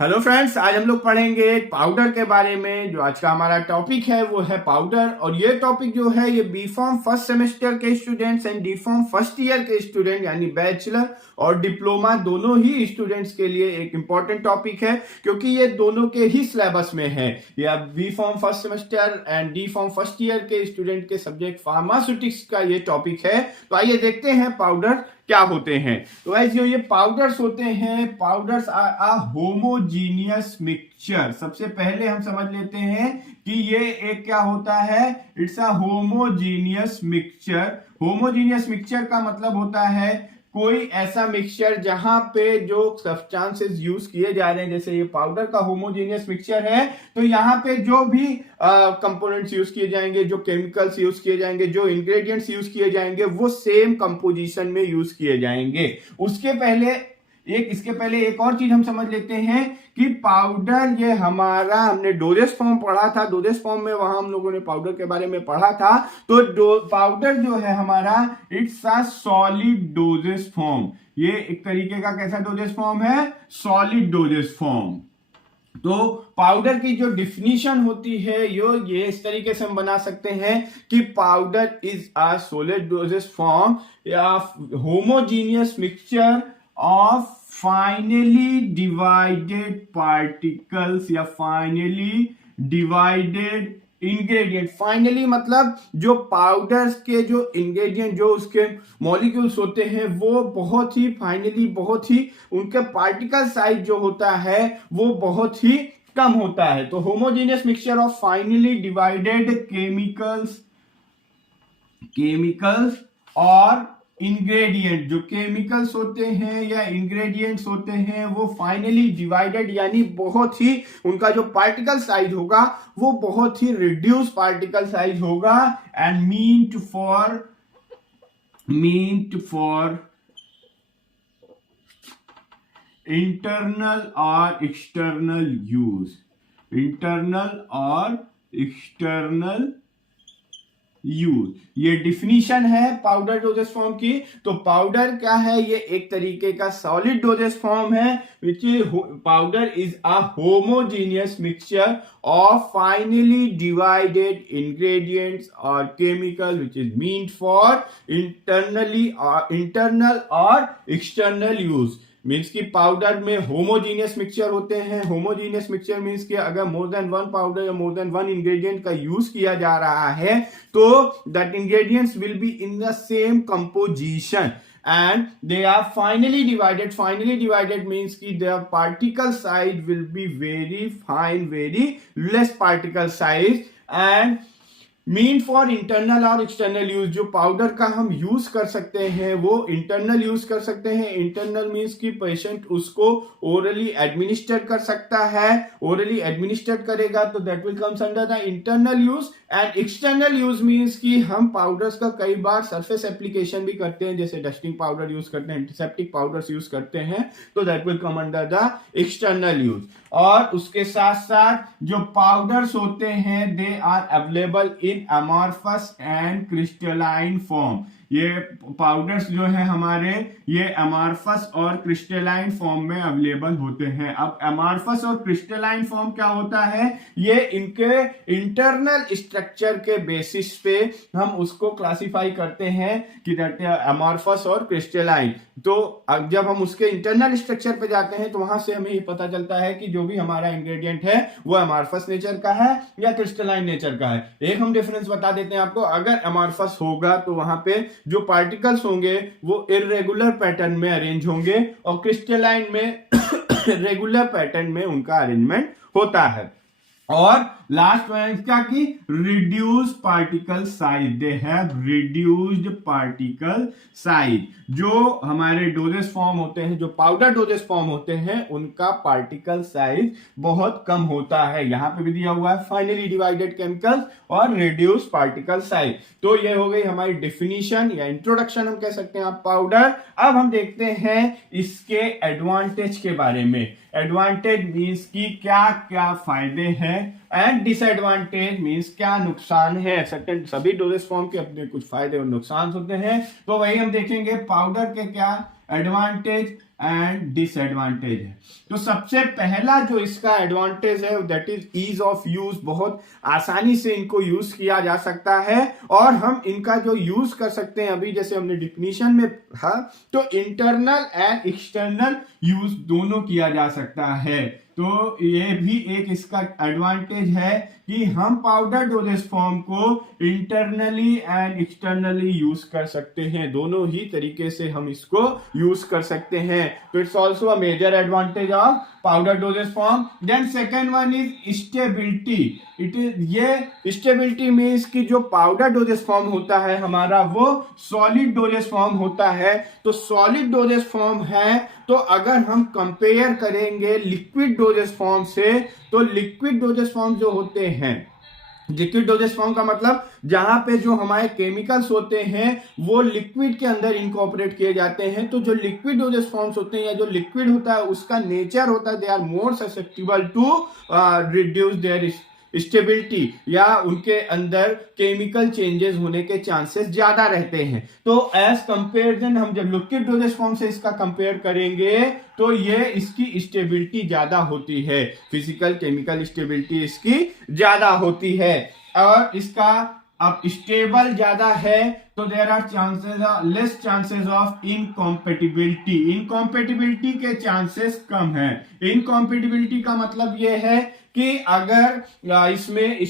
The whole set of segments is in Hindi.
हेलो फ्रेंड्स, आज हम लोग पढ़ेंगे पाउडर के बारे में। जो आज का हमारा टॉपिक है वो है पाउडर। और ये टॉपिक जो है ये बी फॉर्म फर्स्ट सेमेस्टर के students and D pharm first year के स्टूडेंट यानी बैचलर और डिप्लोमा दोनों ही स्टूडेंट्स के लिए एक इम्पॉर्टेंट टॉपिक है, क्योंकि ये दोनों के ही सिलेबस में है। या B pharm first semester and D pharm first year के स्टूडेंट के सब्जेक्ट फार्मास्यूटिक्स का ये टॉपिक है। तो आइए देखते हैं पाउडर क्या होते हैं। तो ऐसे जो ये पाउडर्स होते हैं, powders are a homogeneous mixture. सबसे पहले हम समझ लेते हैं कि ये एक क्या होता है, it's a homogeneous mixture. Homogeneous mixture का मतलब होता है कोई ऐसा मिक्सचर जहां पे जो सब्सटेंसेस यूज किए जा रहे हैं, जैसे ये पाउडर का होमोजेनियस मिक्सचर है, तो यहाँ पे जो भी कंपोनेंट्स यूज किए जाएंगे, जो केमिकल्स यूज किए जाएंगे, जो इंग्रेडिएंट्स यूज किए जाएंगे, वो सेम कंपोजिशन में यूज किए जाएंगे। इसके पहले एक और चीज हम समझ लेते हैं कि पाउडर ये हमारा, हमने डोजेस फॉर्म पढ़ा था, डोजेस फॉर्म में वहां हम लोगों ने पाउडर के बारे में पढ़ा था। तो पाउडर जो है हमारा, it's a solid dosage form. ये एक तरीके का कैसा डोजेस फॉर्म है, सॉलिड डोजेस फॉर्म। तो पाउडर की जो डिफिनीशन होती है ये इस तरीके से हम बना सकते हैं कि powder is a solid dosage form या homogeneous mixture of finely divided particles या फाइनली डिवाइडेड इंग्रेडिएंट। फाइनली मतलब जो पाउडर्स के जो इंग्रेडिएंट, जो उसके मॉलिक्यूल्स होते हैं, वो बहुत ही फाइनली, बहुत ही उनके पार्टिकल साइज जो होता है वो बहुत ही कम होता है। तो homogeneous mixture of finely divided chemicals और इंग्रेडिएंट। जो केमिकल्स होते हैं या इंग्रेडिएंट्स होते हैं वो फाइनली डिवाइडेड यानी बहुत ही, उनका जो पार्टिकल साइज होगा वो बहुत ही रिड्यूस पार्टिकल साइज होगा। एंड मींट फॉर इंटरनल और एक्सटर्नल यूज। ये डिफिनीशन है पाउडर डोजेस फॉर्म की। तो पाउडर क्या है, ये एक तरीके का सॉलिड डोजेस फॉर्म है, which is powder is a homogeneous mixture of finely divided ingredients और chemical which is meant for internal और एक्सटर्नल यूज। मीन्स कि पाउडर में होमोजीनियस मिक्सचर होते हैं। होमोजीनियस मिक्सचर मीन्स कि अगर मोर देन वन पाउडर या मोर देन वन इंग्रेडिएंट का यूज किया जा रहा है तो that ingredients will be in the same composition and they are finally divided means ki their particle size will be very fine, very less particle size and mean for internal और एक्सटर्नल यूज। जो पाउडर का हम यूज कर सकते हैं वो इंटरनल यूज कर सकते हैं। इंटरनल मीन्स कि पेशेंट उसको ओरली एडमिनिस्टर कर सकता है, ओरली एडमिनिस्टर करेगा तो that will comes under the internal use. And external use means कि हम पाउडर्स का कई बार सरफेस एप्लीकेशन भी करते हैं, जैसे डस्टिंग पाउडर यूज करते हैं, एंटीसेप्टिक पाउडर्स यूज करते हैं, तो that will come under the external use. और उसके साथ साथ जो पाउडर्स होते हैं they are available in amorphous and crystalline form. ये पाउडर्स जो है हमारे, ये अमॉर्फस और क्रिस्टलाइन फॉर्म में अवेलेबल होते हैं। अब अमॉर्फस और क्रिस्टलाइन फॉर्म क्या होता है, ये इनके इंटरनल स्ट्रक्चर के बेसिस पे हम उसको क्लासिफाई करते हैं कि अमॉर्फस और क्रिस्टलाइन। तो जब हम उसके इंटरनल स्ट्रक्चर पे जाते हैं तो वहां से हमें ये पता चलता है कि जो भी हमारा इंग्रेडिएंट है वो अमॉर्फस नेचर का है या क्रिस्टलाइन नेचर का है। एक हम डिफरेंस बता देते हैं आपको। अगर अमॉर्फस होगा तो वहां पे जो पार्टिकल्स होंगे वो इरेगुलर पैटर्न में अरेंज होंगे और क्रिस्टलाइन में रेगुलर पैटर्न में उनका अरेंजमेंट होता है। और लास्ट वन क्या की, reduce particle size. They have reduced particle size. जो हमारे डोजेस फॉर्म होते हैं, जो पाउडर डोजेस फॉर्म होते हैं, उनका पार्टिकल साइज बहुत कम होता है। यहां पे भी दिया हुआ है फाइनली डिवाइडेड केमिकल्स और रिड्यूस पार्टिकल साइज। तो ये हो गई हमारी डिफिनीशन या इंट्रोडक्शन हम कह सकते हैं आप पाउडर। अब हम देखते हैं इसके एडवांटेज के बारे में। एडवांटेज मीन्स की क्या क्या फायदे हैं एंड डिसएडवांटेज मीन्स क्या नुकसान है। सेकंड, सभी डोजेस फॉर्म के अपने कुछ फायदे और नुकसान होते हैं, तो वही हम देखेंगे पाउडर के क्या एडवांटेज एंड डिसएडवांटेज है। तो सबसे पहला जो इसका एडवांटेज है that is ease of use. बहुत आसानी से इनको यूज किया जा सकता है और हम इनका जो यूज कर सकते हैं, अभी जैसे हमने डिफिनीशन में था, तो इंटरनल एंड एक्सटर्नल यूज दोनों किया जा सकता है। तो ये भी एक इसका एडवांटेज है कि हम पाउडर डोजेस फॉर्म को इंटरनली एंड एक्सटर्नली यूज कर सकते हैं, दोनों ही तरीके से हम इसको यूज कर सकते हैं। तो it's also a major advantage of powder doses form. Then second one is stability. It is ये स्टेबिलिटी मीन्स कि जो पाउडर डोजेस फॉर्म होता है हमारा वो सॉलिड डोजेस फॉर्म होता है। तो सॉलिड डोजेस फॉर्म है तो अगर हम कंपेयर करेंगे लिक्विड डोजेस फॉर्म से, तो लिक्विड डोजेस फॉर्म जो होते हैं, लिक्विड डोजेस फॉर्म का मतलब जहां पे जो हमारे केमिकल्स होते हैं वो लिक्विड के अंदर इनकॉर्पोरेट किए जाते हैं। तो जो लिक्विड डोजेस फॉर्म्स होते हैं या जो लिक्विड होता है उसका नेचर होता है they are more susceptible to reduce their stability, या उनके अंदर केमिकल चेंजेस होने के चांसेस ज्यादा रहते हैं। तो एज कंपेरिजन हम जब लिक्विड डोजेस फॉर्म से इसका कंपेयर करेंगे तो ये इसकी स्टेबिलिटी ज्यादा होती है, फिजिकल केमिकल स्टेबिलिटी इसकी ज्यादा होती है। और इसका अब स्टेबल ज्यादा है तो there are chances less chances of incompatibility. Incompatibility के चांसेस कम है। इनकॉम्पेटिबिलिटी का मतलब ये है कि अगर इसमें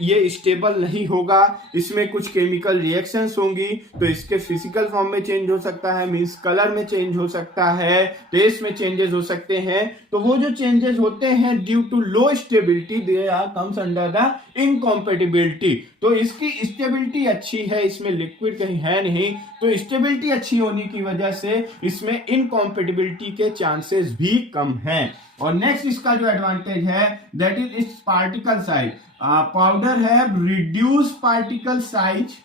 ये स्टेबल नहीं होगा, इसमें कुछ केमिकल रिएक्शंस होंगी तो इसके फिजिकल फॉर्म में चेंज हो सकता है, मींस कलर में चेंज हो सकता है, टेस्ट में चेंजेस हो सकते हैं। तो वो जो चेंजेस होते हैं due to low stability they are comes under the incompatibility. तो इसकी स्टेबिलिटी अच्छी है, इसमें लिक्विड कहीं है नहीं, तो स्टेबिलिटी अच्छी होने की वजह से इसमें इनकॉम्पेटिबिलिटी के चांसेस भी कम हैं। और नेक्स्ट इसका जो एडवांटेज है that is it's particle size. Powder have reduce particle size,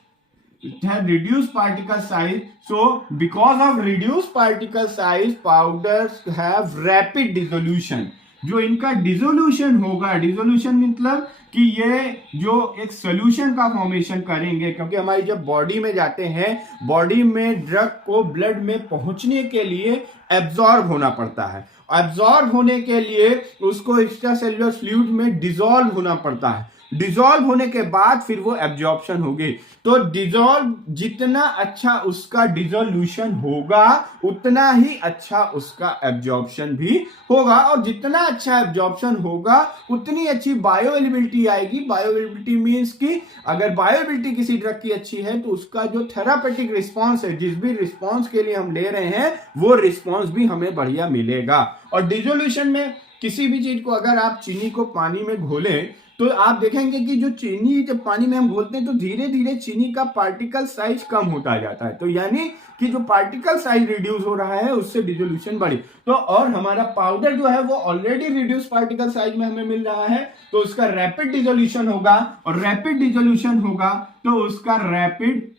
reduced particle size. So because of reduced particle size powders have rapid dissolution. जो इनका डिसोल्यूशन होगा, डिसोल्यूशन मतलब कि ये जो एक सोल्यूशन का फॉर्मेशन करेंगे, क्योंकि हमारी जब बॉडी में जाते हैं बॉडी में ड्रग को ब्लड में पहुंचने के लिए एब्जॉर्ब होना पड़ता है। एब्जॉर्ब होने के लिए उसको एक्स्ट्रा सेल्युलर फ्लूइड में डिसॉल्व होना पड़ता है। डिसॉल्व होने के बाद फिर वो एब्जॉर्प्शन होगी। तो डिसॉल्व जितना अच्छा उसका डिसोल्यूशन होगा उतना ही अच्छा उसका एब्जॉर्प्शन भी होगा, और जितना अच्छा एब्जॉर्प्शन होगा उतनी अच्छी बायोअवेलेबिलिटी आएगी। बायोअवेलेबिलिटी मींस कि अगर बायोअवेलेबिलिटी किसी ड्रग की अच्छी है तो उसका जो थेरापेटिक रिस्पांस है, जिस भी रिस्पांस के लिए हम ले रहे हैं वो रिस्पांस भी हमें बढ़िया मिलेगा। और डिसोल्यूशन में किसी भी चीज को अगर आप चीनी को पानी में घोलें तो आप देखेंगे कि जो चीनी जब पानी में हम घोलते हैं तो धीरे धीरे चीनी का पार्टिकल साइज कम होता जाता है। तो यानी कि जो पार्टिकल साइज रिड्यूस हो रहा है उससे डिसोल्यूशन बढ़ी। तो और हमारा पाउडर जो है वो ऑलरेडी रिड्यूस पार्टिकल साइज में हमें मिल रहा है तो उसका रैपिड डिसोल्यूशन होगा, और रैपिड डिसोल्यूशन होगा तो उसका रैपिड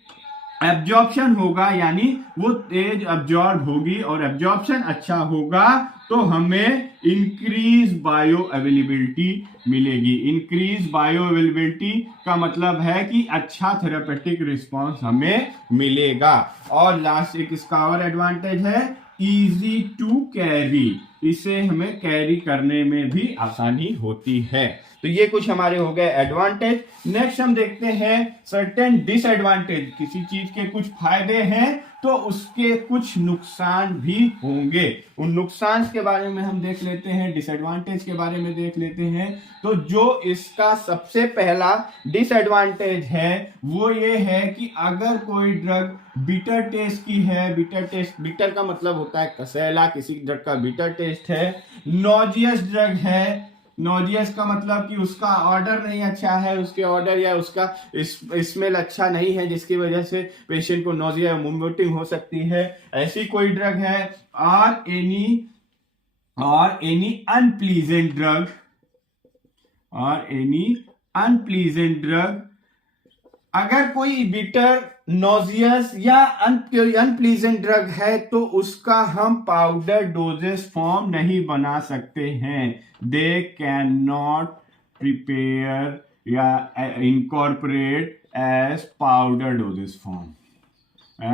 एब्जॉर्प्शन होगा, यानी वो तेज एब्जॉर्ब होगी, और एब्जॉर्प्शन अच्छा होगा तो हमें इंक्रीज बायो अवेलेबिलिटी मिलेगी। इंक्रीज बायो अवेलेबिलिटी का मतलब है कि अच्छा थेरापेटिक रिस्पांस हमें मिलेगा। और लास्ट एक इसका और एडवांटेज है इजी टू कैरी, इसे हमें कैरी करने में भी आसानी होती है। तो ये कुछ हमारे हो गए एडवांटेज। नेक्स्ट हम देखते हैं सर्टेन डिसएडवांटेज। किसी चीज के कुछ फायदे हैं तो उसके कुछ नुकसान भी होंगे। उन नुकसान के बारे में हम देख लेते हैं, डिसएडवांटेज के बारे में देख लेते हैं। तो जो इसका सबसे पहला डिसएडवांटेज है वो ये है कि अगर कोई ड्रग बिटर टेस्ट की है, बिटर टेस्ट, बिटर का मतलब होता है कसैला, किसी ड्रग का बिटर टेस्ट है, नॉजियस ड्रग है, नॉजियस का मतलब कि उसका ऑर्डर नहीं अच्छा है, उसके ऑर्डर या उसका स्मेल अच्छा नहीं है जिसकी वजह से पेशेंट को नोजिया या वोमिटिंग हो सकती है, ऐसी कोई ड्रग है। और एनी अनप्लीजेंट ड्रग, और एनी अनप्लीजेंट ड्रग, अगर कोई बिटर, नोजियस या अनप्लीजेंट ड्रग है तो उसका हम पाउडर डोजेस फॉर्म नहीं बना सकते हैं। दे कैन नॉट प्रिपेयर या incorporate as powder doses form,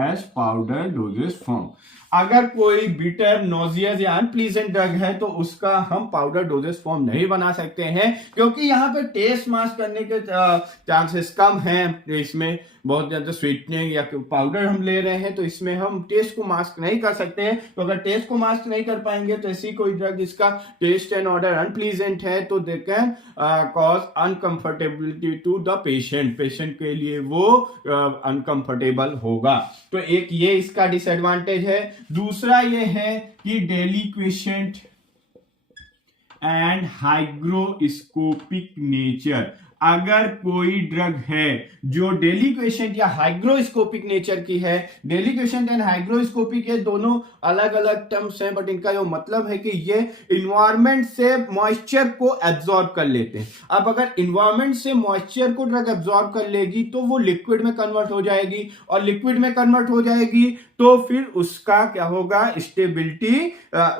as powder doses form. अगर कोई बिटर, नोजियस या अनप्लीजेंट ड्रग है तो उसका हम पाउडर डोजेस फॉर्म नहीं बना सकते हैं, क्योंकि यहाँ पे टेस्ट मास्क करने के चांसेस कम हैं। इसमें बहुत ज्यादा स्वीटनिंग या पाउडर हम ले रहे हैं तो इसमें हम टेस्ट को मास्क नहीं कर सकते हैं। तो अगर टेस्ट को मास्क नहीं कर पाएंगे तो ऐसी कोई ड्रग जिसका टेस्ट एंड ऑर्डर अनप्लीजेंट है तो they can cause uncomfortability to the patient, patient के लिए वो अनकंफर्टेबल होगा। तो एक ये इसका डिसएडवांटेज है। दूसरा ये है कि डेलिक्वेशेंट एंड हाइग्रोस्कोपिक नेचर। अगर कोई ड्रग है जो डेलिक्वेशेंट या हाइग्रोस्कोपिक नेचर की है, डेलिक्वेशेंट एंड हाइग्रोस्कोपिक ये दोनों अलग अलग टर्म्स हैं, बट इनका जो मतलब है कि ये इन्वायरमेंट से मॉइस्चर को एब्जॉर्ब कर लेते हैं। अब अगर इन्वायरमेंट से मॉइस्चर को ड्रग एब्जॉर्ब कर लेगी तो वो लिक्विड में कन्वर्ट हो जाएगी, और लिक्विड में कन्वर्ट हो जाएगी तो फिर उसका क्या होगा, स्टेबिलिटी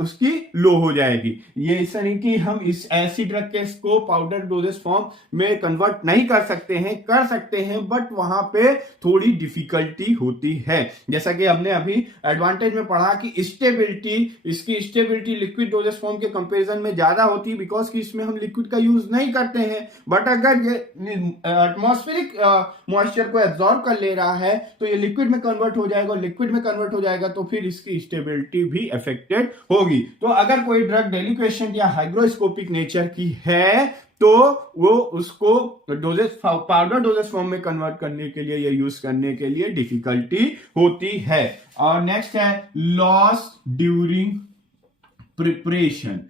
उसकी लो हो जाएगी। ये इस तरह की हम इस ऐसी ड्रग के को पाउडर डोजेस फॉर्म में कन्वर्ट नहीं कर सकते हैं, कर सकते हैं बट वहां पे थोड़ी डिफिकल्टी होती है। जैसा कि हमने अभी एडवांटेज में पढ़ा कि स्टेबिलिटी, इसकी स्टेबिलिटी लिक्विड डोजेस फॉर्म के कंपैरिजन में ज्यादा होती है, बिकॉज कि इसमें हम लिक्विड का यूज नहीं करते हैं। बट अगर ये एटमॉस्फेरिक मॉइस्चर को एब्जॉर्ब कर ले रहा है तो ये लिक्विड में कन्वर्ट हो जाएगा, और लिक्विड में कन्वर्ट हो जाएगा तो फिर इसकी स्टेबिलिटी भी अफेक्टेड होगी। तो अगर कोई ड्रग डेलिक्वेशेंट या हाइग्रोस्कोपिक नेचर की है तो वो उसको डोजेस पाउडर डोजेस फॉर्म में कन्वर्ट करने के लिए या यूज करने के लिए डिफिकल्टी होती है। और नेक्स्ट है loss during preparation.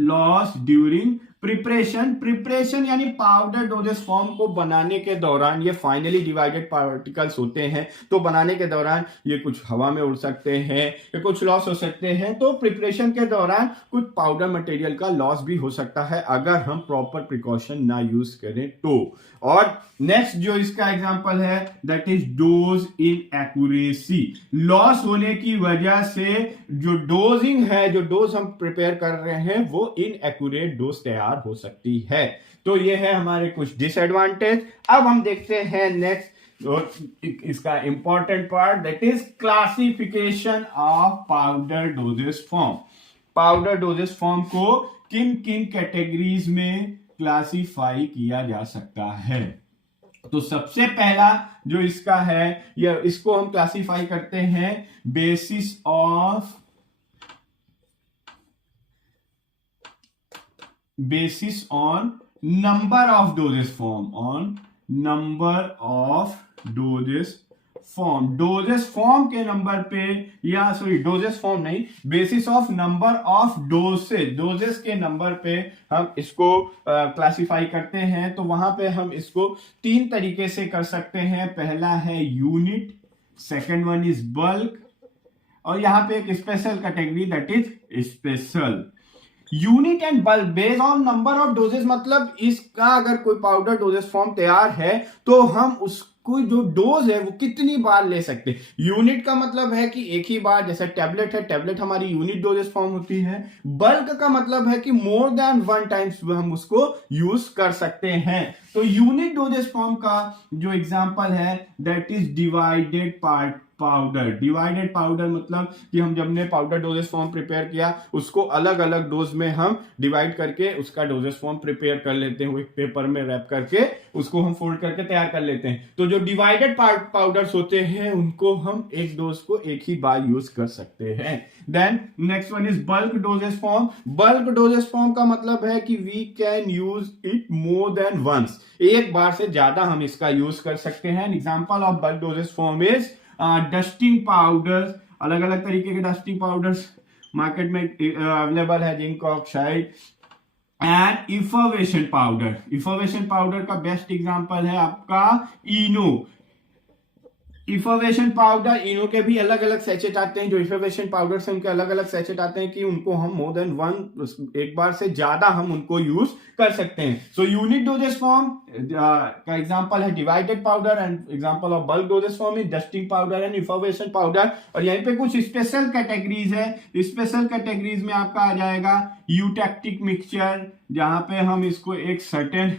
Loss during preparation, preparation यानी पाउडर डोजेस फॉर्म को बनाने के दौरान ये फाइनली डिवाइडेड पार्टिकल्स होते हैं, तो बनाने के दौरान ये कुछ हवा में उड़ सकते हैं या कुछ लॉस हो सकते हैं। तो प्रिपरेशन के दौरान कुछ पाउडर मटेरियल का लॉस भी हो सकता है अगर हम प्रॉपर प्रिकॉशन ना यूज करें तो। और नेक्स्ट जो इसका एग्जांपल है that is dose in accuracy. Loss होने की वजह से जो डोजिंग है, जो डोज हम प्रिपेयर कर रहे हैं वो इन एक्यूरेट डोज तैयार हो सकती है। तो ये है हमारे कुछ डिसएडवांटेज। अब हम देखते हैं नेक्स्ट और इसका important part that is classification of powder doses form. Powder doses form को किन किन कैटेगरीज में क्लासिफाई किया जा सकता है। तो सबसे पहला जो इसका है, या इसको हम क्लासिफाई करते हैं basis on number of doses form, on number of doses form. Doses form के नंबर पे, या सॉरी डोजेस फॉर्म नहीं, basis of number of doses, doses के नंबर पे हम इसको क्लासिफाई करते हैं। तो वहां पे हम इसको तीन तरीके से कर सकते हैं। पहला है unit, second one is bulk, और यहां पे एक special category that is special. Unit and bulk based on number of doses, मतलब इसका अगर कोई पाउडर डोजेस फॉर्म तैयार है तो हम उसको जो डोज है वो कितनी बार ले सकते हैं। यूनिट का मतलब है कि एक ही बार, जैसे टैबलेट है, टैबलेट हमारी यूनिट डोजेस फॉर्म होती है। बल्क का मतलब है कि मोर देन वन टाइम्स हम उसको यूज कर सकते हैं। तो यूनिट डोजेस फॉर्म का जो एग्जांपल है that is divided powder. Divided powder मतलब कि हम जब ने पाउडर डोजेस फॉर्म प्रिपेयर किया उसको अलग अलग डोज में हम डिवाइड करके उसका डोजेस फॉर्म प्रिपेयर कर लेते हैं, एक पेपर में रैप करके उसको हम फोल्ड करके तैयार कर लेते हैं। तो जो डिवाइडेड पाउडर्स होते हैं उनको हम एक डोज को एक ही बार यूज कर सकते हैं। Then next one is bulk doses form. Bulk doses form का मतलब है कि we can use it more than once, एक बार से ज्यादा हम इसका यूज कर सकते हैं। Example of bulk doses form is dusting powders. अलग अलग तरीके के डस्टिंग पाउडर्स मार्केट में अवेलेबल है, zinc oxide and effervescent powder. Effervescent powder का बेस्ट एग्जांपल है आपका इनो। इफर्वेशन पाउडर, इनो के भी अलग अलग सैचेट आते हैं। जो इफर्वेशन पाउडर से उनके अलग अलग सैचेट आते हैं कि उनको हम मोर देन वन, एक बार से ज्यादा हम उनको यूज कर सकते हैं। सो यूनिट डोजेस फॉर्म का एग्जांपल है divided powder, and example of bulk doses form is dusting powder and effervescent powder. और यहीं पे कुछ स्पेशल कैटेगरीज है। स्पेशल कैटेगरीज में आपका आ जाएगा यूटैक्टिक मिक्सचर, जहां पे हम इसको एक सर्टेन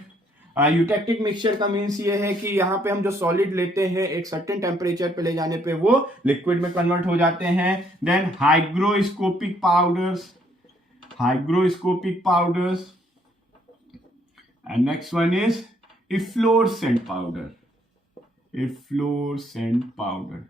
यूटेक्टिक मिक्सचर का मीन्स ये है कि यहाँ पे हम जो सॉलिड लेते हैं एक सर्टेन टेम्परेचर पे ले जाने पे वो लिक्विड में कन्वर्ट हो जाते हैं. Then hygroscopic powders, hygroscopic powders, and next one is efflorescent powder, efflorescent powder.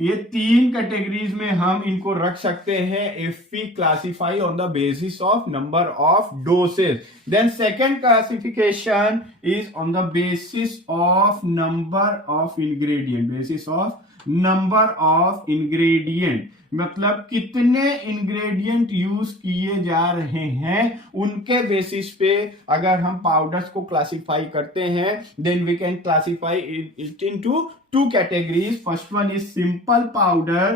ये तीन कैटेगरीज में हम इनको रख सकते हैं if we classify on the basis of number of dosage. Then second classification is on the basis of number of ingredient, basis of number of ingredient, मतलब कितने इंग्रेडिएंट यूज किए जा रहे हैं उनके बेसिस पे अगर हम पाउडर्स को क्लासिफाई करते हैं, then we can classify it into two categories. First one is simple powder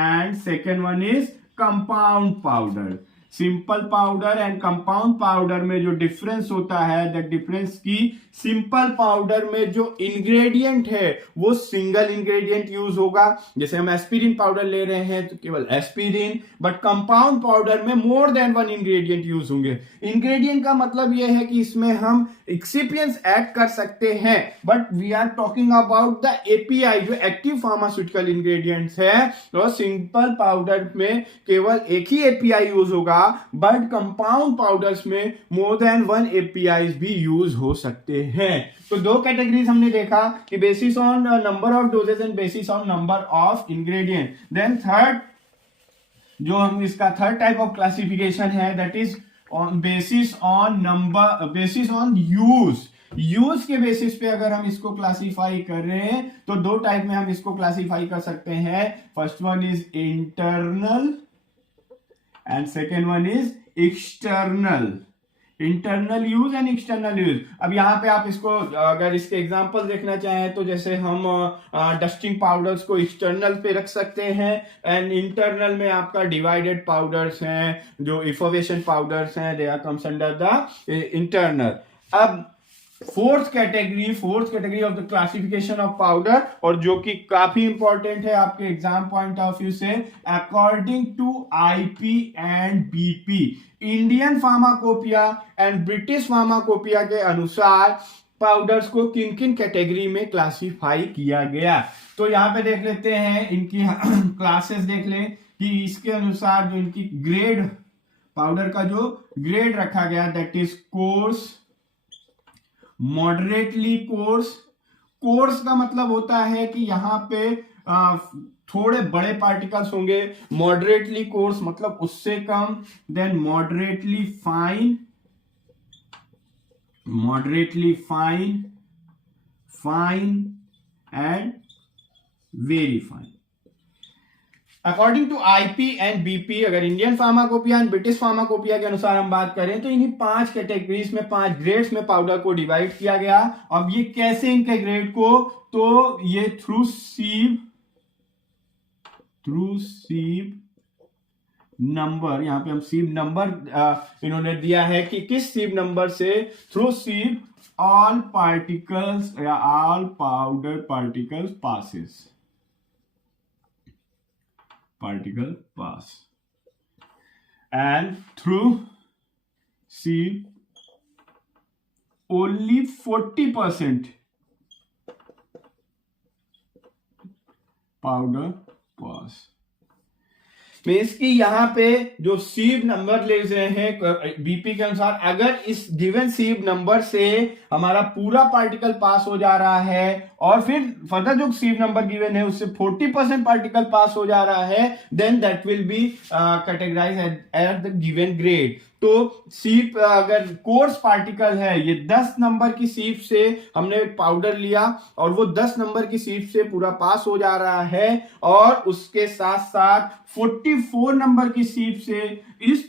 and second one is compound powder. Simple powder and compound powder में जो डिफरेंस होता है, दैट डिफरेंस की सिंपल पाउडर में जो इंग्रेडिएंट है वो सिंगल इंग्रेडिएंट यूज होगा. जैसे हम एस्पिरिन पाउडर ले रहे हैं तो केवल एस्पिरिन, बट कंपाउंड पाउडर में more than one ingredient use होंगे. इंग्रेडिएंट का मतलब यह है कि इसमें हम एक्सिपिएंट्स ऐड कर सकते हैं, but we are talking about the API जो एक्टिव फार्मास्यूटिकल इंग्रेडिएंट्स है. तो सिंपल पाउडर में केवल एक ही एपीआई यूज होगा, बट कंपाउंड पाउडर्स में मोर देन वन एपीआईज भी यूज हो सकते हैं. तो दो कैटेगरीज हमने देखा कि basis on number of doses and basis on number of ingredient. Then third जो हम इसका थर्ड टाइप ऑफ क्लासिफिकेशन है, that is on basis on number, basis on use के बेसिस पे अगर हम इसको क्लासिफाई कर रहे हैं तो दो टाइप में हम इसको क्लासिफाई कर सकते हैं. First one is internal and second one is external, internal use and external use. अब यहाँ पे आप इसको अगर इसके एग्जांपल देखना चाहें तो जैसे हम डस्टिंग पाउडर्स को एक्सटर्नल पे रख सकते हैं एंड इंटरनल में आपका डिवाइडेड पाउडर्स हैं, जो इफोवेशन पाउडर्स हैं, they are comes under the internal. अब fourth category of the classification of powder, और जो कि काफी इंपॉर्टेंट है आपके एग्जाम पॉइंट ऑफ व्यू से, according to IP and BP, Indian pharmacopoeia and British pharmacopoeia के अनुसार पाउडर्स को किन किन कैटेगरी में क्लासिफाई किया गया. तो यहां पे देख लेते हैं, इनकी क्लासेस देख लें कि इसके अनुसार जो इनकी ग्रेड, पाउडर का जो ग्रेड रखा गया, that is course, moderately course. Course का मतलब होता है कि यहां पे थोड़े बड़े पार्टिकल्स होंगे. मॉडरेटली कोर्स मतलब उससे कम. Then moderately fine, fine and very fine. According to IP and BP, अगर Indian pharmacopoeia and British pharmacopoeia के अनुसार हम बात करें तो इन्हीं 5 कैटेगरीज में, 5 ग्रेड्स में पाउडर को डिवाइड किया गया. अब ये कैसे इनके ग्रेड को, तो ये थ्रू सीव नंबर, यहां पे हम सीव नंबर इन्होंने दिया है कि किस सीव नंबर से, थ्रू सीव ऑल पार्टिकल्स या all powder particles passes, particle pass, and through sieve only 40% powder pass. Means कि यहाँ पे जो सीव नंबर ले रहे हैं बीपी के अनुसार, अगर इस गिवन सीव नंबर से हमारा पूरा पार्टिकल पास हो जा रहा है और फिर फर्दर जो सीव नंबर गिवन है उससे 40% पार्टिकल पास हो जा रहा है, then that will be categorize at the given grade. तो सीप अगर कोर्स पार्टिकल है, ये 10 नंबर की सीप से हमने पाउडर लिया और वो 10 नंबर की सीप से पूरा पास हो जा रहा है, और उसके साथ साथ 44 नंबर की सीप से इस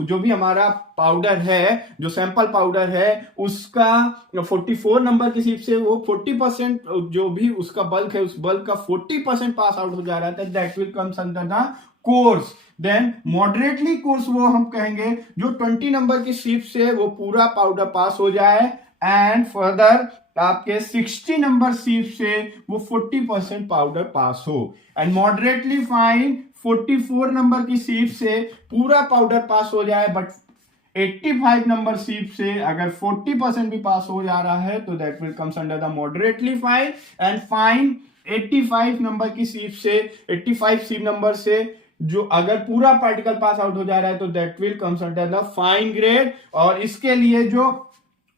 जो भी हमारा पाउडर है, जो सैंपल पाउडर है, उसका 44 नंबर की सीप से वो 40% जो भी उसका बल्क है, उस बल्क का 40% पास आउट हो जा रहा था, that will comes under the coarse. Then moderately coarse वो हम कहेंगे जो 20 नंबर की सीप से वो पूरा पाउडर पास हो जाए, एंड फर्दर आपके 60 नंबर सीप से वो 40% पाउडर पास हो. एंड मॉडरेटली फाइन 44 नंबर की सीप से पूरा पाउडर पास हो जाए, बट 85 नंबर सीप से अगर 40% भी पास हो जा रहा है तो that will comes under the moderately fine, and fine 85 number की सीप से 85 सीप नंबर से जो अगर पूरा पार्टिकल पास आउट हो जा रहा है तो that will comes under the fine grade. और इसके लिए जो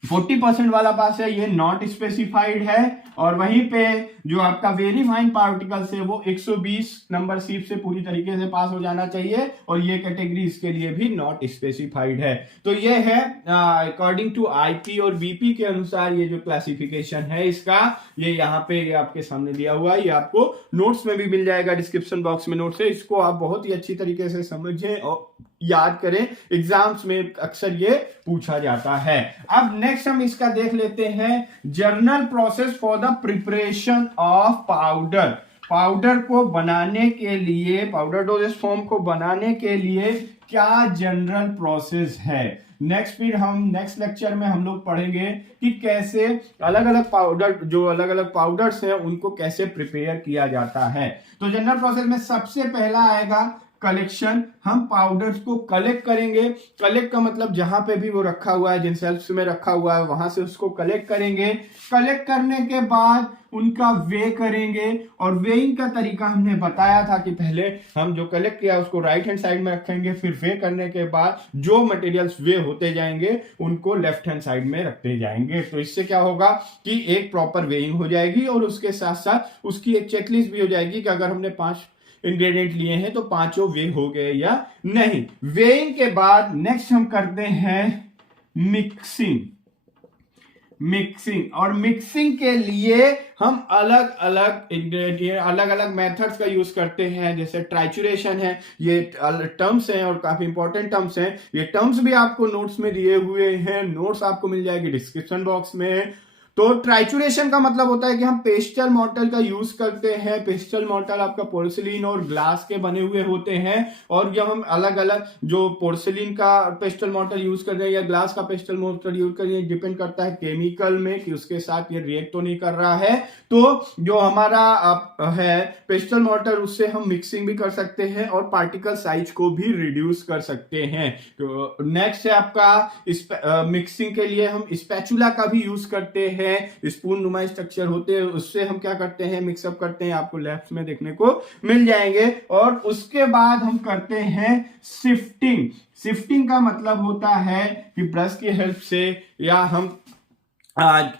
40% वाला पास है ये नॉट स्पेसिफाइड है, और वहीं पे जो आपका वेरी फाइन पार्टिकल्स है वो 120 नंबर सीप से पूरी तरीके से पास हो जाना चाहिए, और ये कैटेगरी इसके लिए भी नॉट स्पेसिफाइड है। तो ये है अकॉर्डिंग टू आईपी और बीपी के अनुसार ये जो क्लासिफिकेशन है इसका, ये यहाँ पे ये आपके सामने दिया हुआ है, ये आपको नोट्स में भी मिल जाएगा, डिस्क्रिप्शन बॉक्स में नोट्स है, इसको आप बहुत ही अच्छी तरीके से समझें और याद करें, एग्जाम्स में अक्सर ये पूछा जाता है। अब नेक्स्ट हम इसका देख लेते हैं, journal process for the preparation of powder. Powder को बनाने के लिए, पाउडर डोजेस फॉर्म को बनाने के लिए क्या जनरल प्रोसेस है। नेक्स्ट लेक्चर में हम लोग पढ़ेंगे कि कैसे अलग अलग पाउडर, जो अलग अलग पाउडर्स हैं उनको कैसे प्रिपेयर किया जाता है। तो जनरल प्रोसेस में सबसे पहला आएगा कलेक्शन। हम पाउडर्स को कलेक्ट करेंगे। कलेक्ट का मतलब जहां पे भी वो रखा हुआ है, जिन सेल्स में रखा हुआ है वहां से उसको कलेक्ट करेंगे। कलेक्ट करने के बाद उनका वे करेंगे, और वेइंग का तरीका हमने बताया था कि पहले हम जो कलेक्ट किया उसको राइट हैंड साइड में रखेंगे, फिर वे करने के बाद जो मटेरियल्स वे होते जाएंगे उनको लेफ्ट हैंड साइड में रखते जाएंगे। तो इससे क्या होगा कि एक प्रॉपर वेइंग हो जाएगी, और उसके साथ साथ उसकी एक चेकलिस्ट भी हो जाएगी कि अगर हमने 5 इंग्रेडिएंट लिए हैं तो 5 वे हो गए या नहीं। वेइंग के बाद नेक्स्ट हम करते हैं मिक्सिंग। और मिक्सिंग के लिए हम अलग अलग इंग्रेडिएंट, अलग अलग मेथड्स का यूज करते हैं, जैसे ट्राइचुरेशन है, ये टर्म्स हैं और काफी इंपॉर्टेंट टर्म्स हैं। ये टर्म्स भी आपको नोट्स में दिए हुए हैं, नोट्स आपको मिल जाएगी डिस्क्रिप्शन बॉक्स में। तो ट्राइचुरेशन का मतलब होता है कि हम पेस्टल मॉर्टल का यूज करते हैं। पेस्टल मॉर्टल आपका पोर्सिलिन और ग्लास के बने हुए होते हैं, और जब हम अलग अलग जो पोर्सिलिन का पेस्टल मॉर्टल यूज कर रहे हैं या ग्लास का पेस्टल मॉर्टल यूज कर रहे हैं, डिपेंड करता है केमिकल में कि उसके साथ ये रिएक्ट तो नहीं कर रहा है। तो जो हमारा है पेस्टल मॉर्टल, उससे हम मिक्सिंग भी कर सकते हैं और पार्टिकल साइज को भी रिड्यूस कर सकते हैं। तो नेक्स्ट है आपका मिक्सिंग के लिए हम स्पैचुला का भी यूज करते हैं। स्पून नुमा स्ट्रक्चर होते हैं, उससे हम क्या करते हैं, मिक्सअप करते हैं, आपको लेफ्ट में देखने को मिल जाएंगे। और उसके बाद हम करते हैं शिफ्टिंग। शिफ्टिंग का मतलब होता है कि ब्रश की हेल्प से या हम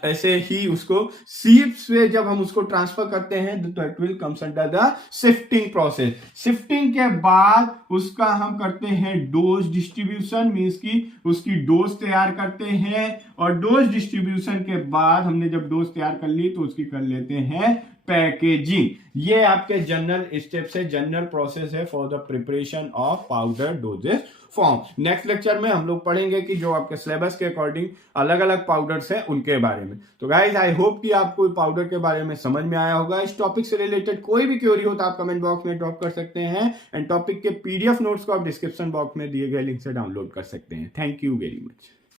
ऐसे ही उसको सीप से जब हम उसको ट्रांसफर करते हैं तो it will comes under the shifting process. Shifting के बाद उसका हम करते हैं डोज डिस्ट्रीब्यूशन, मींस की उसकी डोज तैयार करते हैं, और डोज डिस्ट्रीब्यूशन के बाद हमने जब डोज तैयार कर ली तो उसकी कर लेते हैं पैकेजिंग। ये आपके जनरल स्टेप्स है, जनरल प्रोसेस है for the preparation of powder doses form. Next lecture में हम लोग पढ़ेंगे कि जो आपके सिलेबस के अकॉर्डिंग अलग अलग पाउडर्स हैं उनके बारे में। तो गाइज आई होप कि आपको पाउडर के बारे में समझ में आया होगा। इस टॉपिक से रिलेटेड कोई भी क्वेरी हो तो आप कमेंट बॉक्स में ड्रॉप कर सकते हैं, एंड टॉपिक के पीडीएफ नोट्स को आप डिस्क्रिप्शन बॉक्स में दिए गए लिंक से डाउनलोड कर सकते हैं। Thank you very much.